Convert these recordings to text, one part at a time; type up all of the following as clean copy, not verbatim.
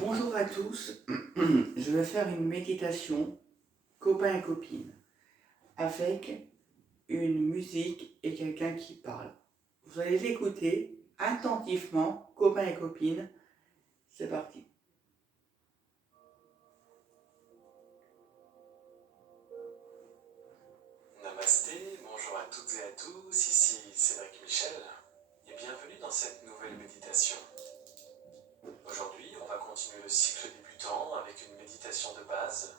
Bonjour à tous, je vais faire une méditation copain et copine avec une musique et quelqu'un qui parle. Vous allez l'écouter attentivement, copain et copine. C'est parti. Namasté, bonjour à toutes et à tous, ici Cédric Michel et bienvenue dans cette nouvelle méditation. Aujourd'hui, on va continuer le cycle débutant avec une méditation de base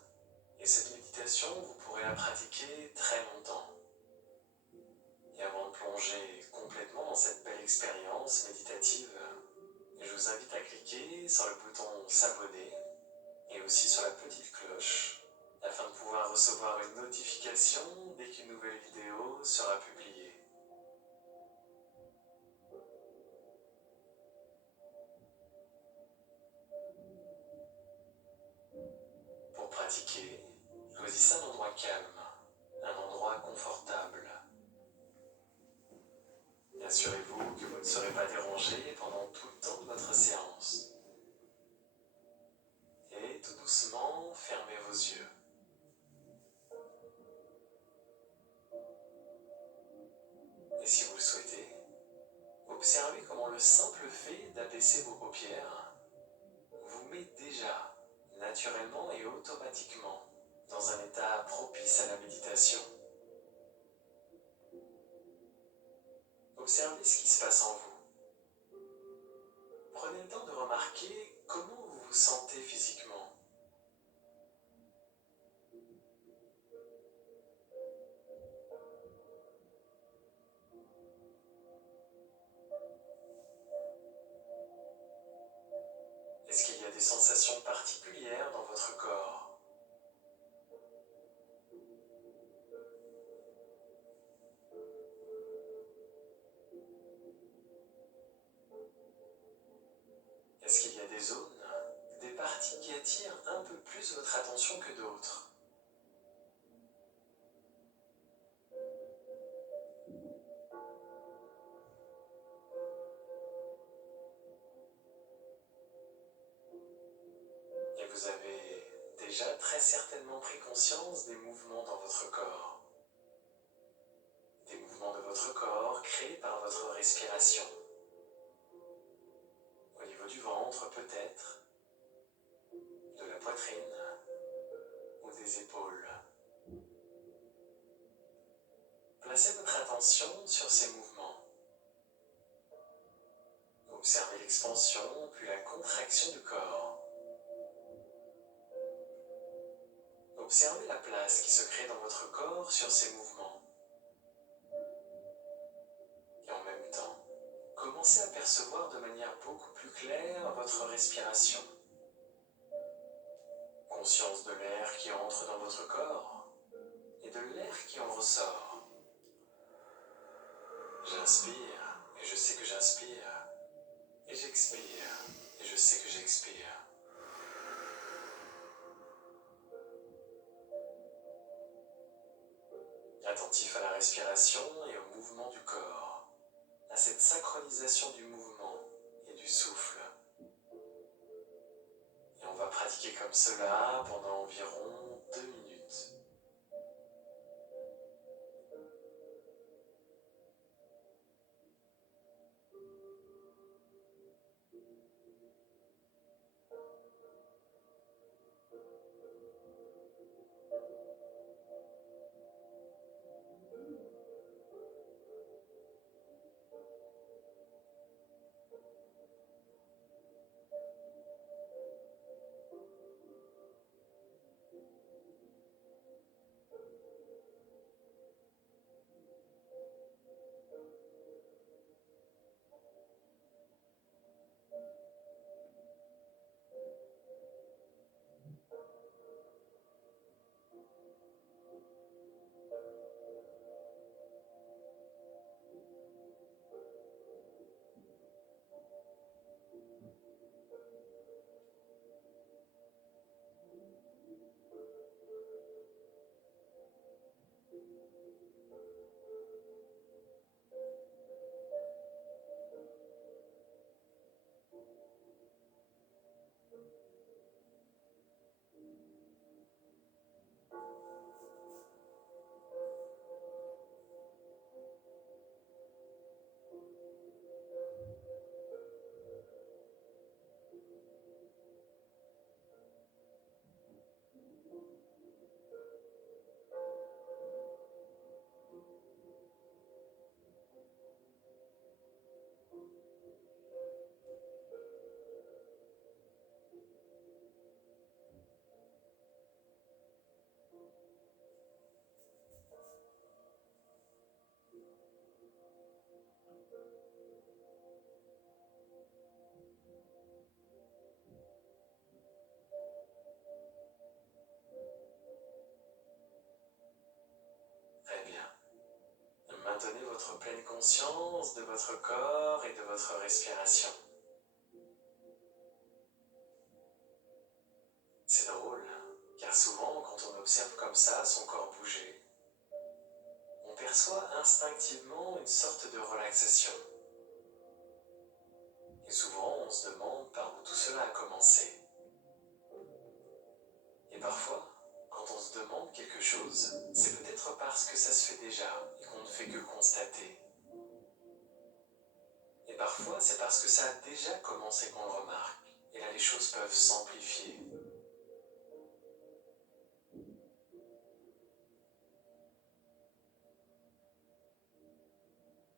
et cette méditation, vous pourrez la pratiquer très longtemps. Et avant de plonger complètement dans cette belle expérience méditative, je vous invite à cliquer sur le bouton s'abonner et aussi sur la petite cloche afin de pouvoir recevoir une notification dès qu'une nouvelle vidéo sera publiée. Pour pratiquer, choisissez un endroit calme, un endroit confortable. Assurez-vous que vous ne serez pas dérangé pendant tout le temps de votre séance. Et tout doucement, fermez vos yeux. Et si vous le souhaitez, observez comment le simple fait d'abaisser vos paupières vous met déjà, naturellement et automatiquement, dans un état propice à la méditation. Observez ce qui se passe en vous. Prenez le temps de remarquer comment vous vous sentez physiquement. Est-ce qu'il y a des sensations particulières dans votre corps? Est-ce qu'il y a des zones, des parties qui attirent un peu plus votre attention que d'autres? Et vous avez déjà très certainement pris conscience des mouvements dans votre corps. Des mouvements de votre corps créés par votre respiration. Au niveau du ventre peut-être, de la poitrine ou des épaules. Placez votre attention sur ces mouvements. Observez l'expansion puis la contraction du corps. Observez la place qui se crée dans votre corps sur ces mouvements. Et en même temps, commencez à percevoir de manière beaucoup plus claire votre respiration. Conscience de l'air qui entre dans votre corps et de l'air qui en ressort. J'inspire et je sais que j'inspire. Et j'expire et je sais que j'expire. Attentif à la respiration et au mouvement du corps, à cette synchronisation du mouvement et du souffle. Et on va pratiquer comme cela pendant environ 2 minutes. pleine conscience de votre corps et de votre respiration. C'est drôle, car souvent, quand on observe comme ça son corps bouger, on perçoit instinctivement une sorte de relaxation. Et souvent, on se demande par où tout cela a commencé. Et parfois, quand on se demande quelque chose, c'est peut-être parce que ça se fait déjà et qu'on ne fait que constater. Et parfois, c'est parce que ça a déjà commencé qu'on le remarque. Et là, les choses peuvent s'amplifier.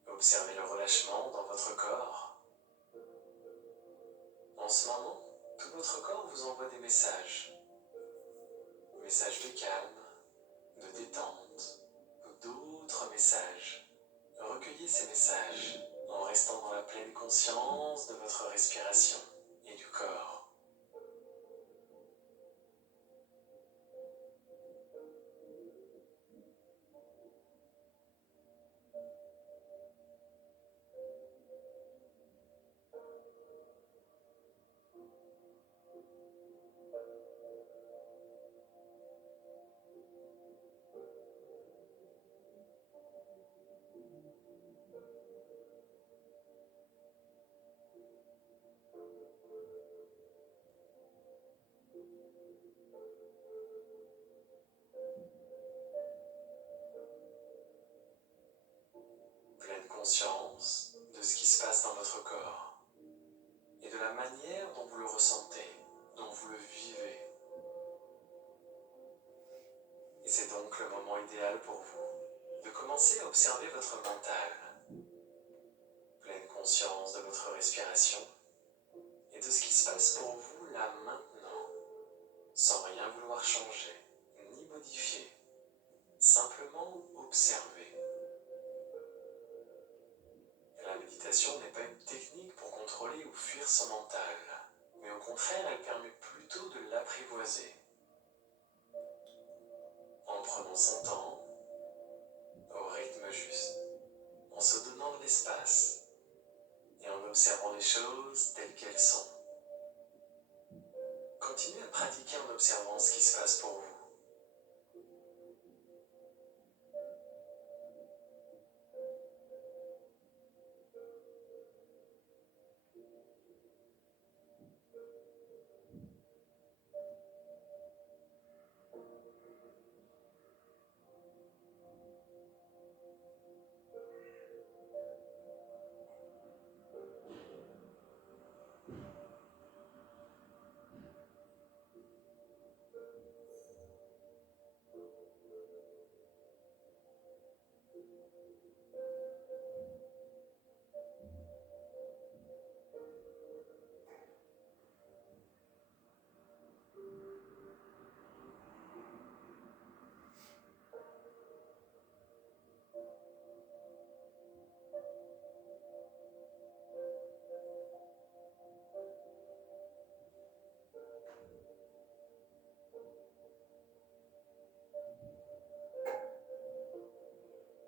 Observez le relâchement dans votre corps. En ce moment, tout votre corps vous envoie des messages. Messages de calme, de détente, ou d'autres messages. Recueillez ces messages en restant dans la pleine conscience de votre respiration et du corps. Pleine conscience de ce qui se passe dans votre corps et de la manière dont vous le ressentez, dont vous le vivez. Et c'est donc le moment idéal pour vous de commencer à observer votre mental. Pleine conscience de votre respiration et de ce qui se passe pour vous là maintenant, sans rien vouloir changer ni modifier, simplement observer. La méditation n'est pas une technique pour contrôler ou fuir son mental, mais au contraire, elle permet plutôt de l'apprivoiser. En prenant son temps, au rythme juste, en se donnant de l'espace et en observant les choses telles qu'elles sont. Continuez à pratiquer en observant ce qui se passe pour vous.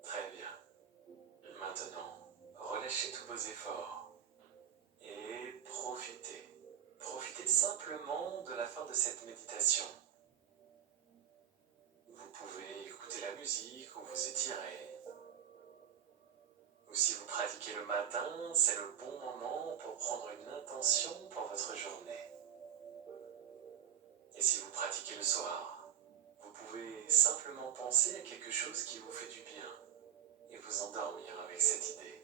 Très bien. Maintenant, relâchez tous vos efforts et profitez. Profitez simplement de la fin de cette méditation. Vous pouvez écouter la musique ou vous étirer. Ou si vous pratiquez le matin, c'est le bon moment pour prendre une intention pour votre journée. Et si vous pratiquez le soir, vous pouvez simplement penser à quelque chose qui vous fait du bien et vous endormir avec cette idée.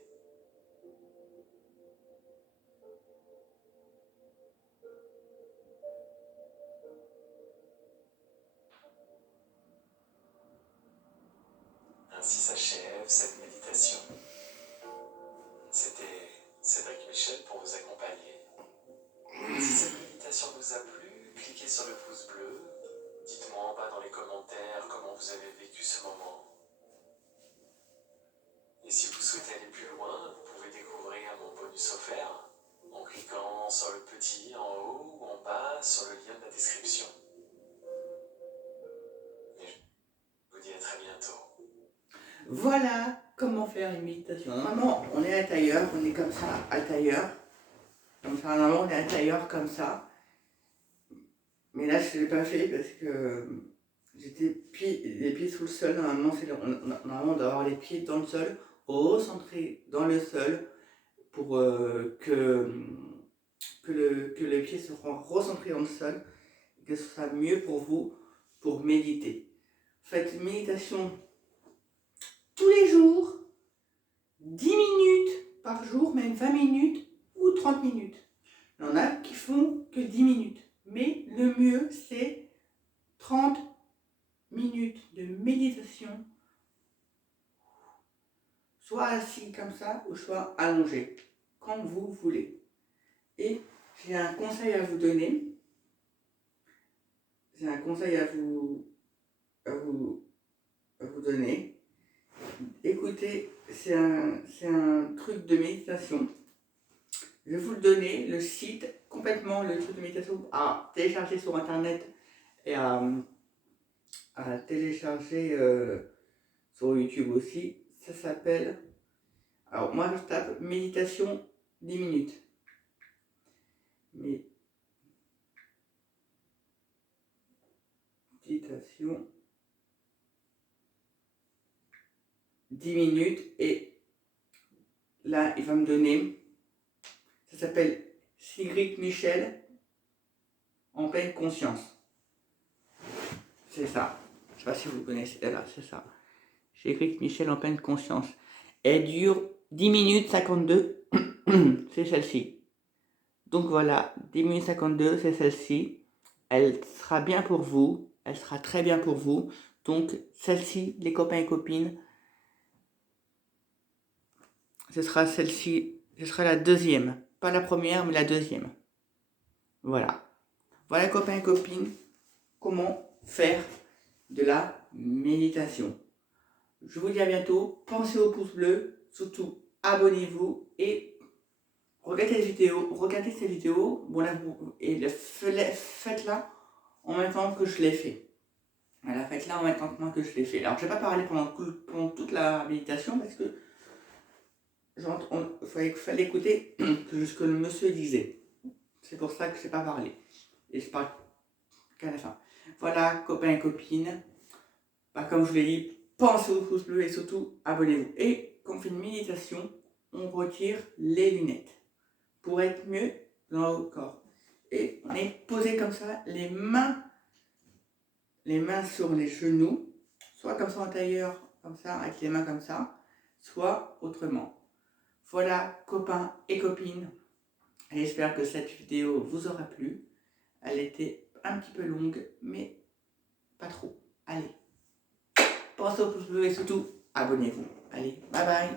Ainsi s'achève cette méditation. C'était Cédric Michel pour vous accompagner. Si cette méditation vous a plu, cliquez sur le pouce bleu. Dites-moi en bas dans les commentaires comment vous avez vécu ce moment. Et si vous souhaitez aller plus loin, vous pouvez découvrir mon bonus offert en cliquant sur le petit en haut ou en bas sur le lien de la description. Et je vous dis à très bientôt. Voilà, comment faire une méditation. Normalement, on est à tailleur, on est comme ça, à tailleur. Comme ça, normalement, on est à tailleur comme ça. Mais là, je ne l'ai pas fait parce que j'étais les pieds sous le sol. Normalement, normalement, on doit avoir les pieds dans le sol, recentrés dans le sol pour que les pieds seront recentrés dans le sol et que ce sera mieux pour vous pour méditer. Faites une méditation tous les jours, 10 minutes par jour, même 20 minutes ou 30 minutes. Il y en a qui font que 10 minutes, mais le mieux c'est 30 minutes de méditation, soit assis comme ça ou soit allongé, comme vous voulez. Et j'ai un conseil à vous donner. J'ai un conseil à vous donner. Écoutez, c'est un truc de méditation. Je vais vous le donner, le site, complètement le truc de méditation à télécharger sur internet et à télécharger sur YouTube aussi. Ça s'appelle, alors moi je tape méditation 10 minutes. Méditation 10 minutes et là il va me donner, ça s'appelle Sigrid Michel en pleine conscience. C'est ça. Je ne sais pas si vous le connaissez. Là, c'est ça. Sigrid Michel en pleine conscience. Elle dure 10 minutes 52. C'est celle-ci. Donc voilà, 10 minutes 52, c'est celle-ci. Elle sera bien pour vous. Elle sera très bien pour vous. Donc celle-ci, les copains et copines, ce sera celle-ci. Ce sera la deuxième. Pas la première, mais la deuxième. Voilà. Voilà, copains et copines, comment faire de la méditation. Je vous dis à bientôt. Pensez au pouce bleu. Surtout, abonnez-vous et regardez ces vidéos. Bon, là, et faites-la en même temps que je l'ai fait. Voilà, faites-la en même temps que je l'ai fait. Alors, je ne vais pas parler pendant toute la méditation parce que fallait écouter ce que le monsieur disait. C'est pour ça que je n'ai pas parlé. Et je parle qu'à la fin. Voilà, copains et copines. Comme je vous l'ai dit, pensez au pouce bleu et surtout, abonnez-vous. Et quand on fait une méditation, on retire les lunettes pour être mieux dans le corps. Et on est posé comme ça, les mains sur les genoux, soit comme ça en tailleur, comme ça, avec les mains comme ça, soit autrement. Voilà, copains et copines, j'espère que cette vidéo vous aura plu. Elle était un petit peu longue, mais pas trop. Allez, pensez au pouce bleu et surtout, abonnez-vous. Allez, bye bye.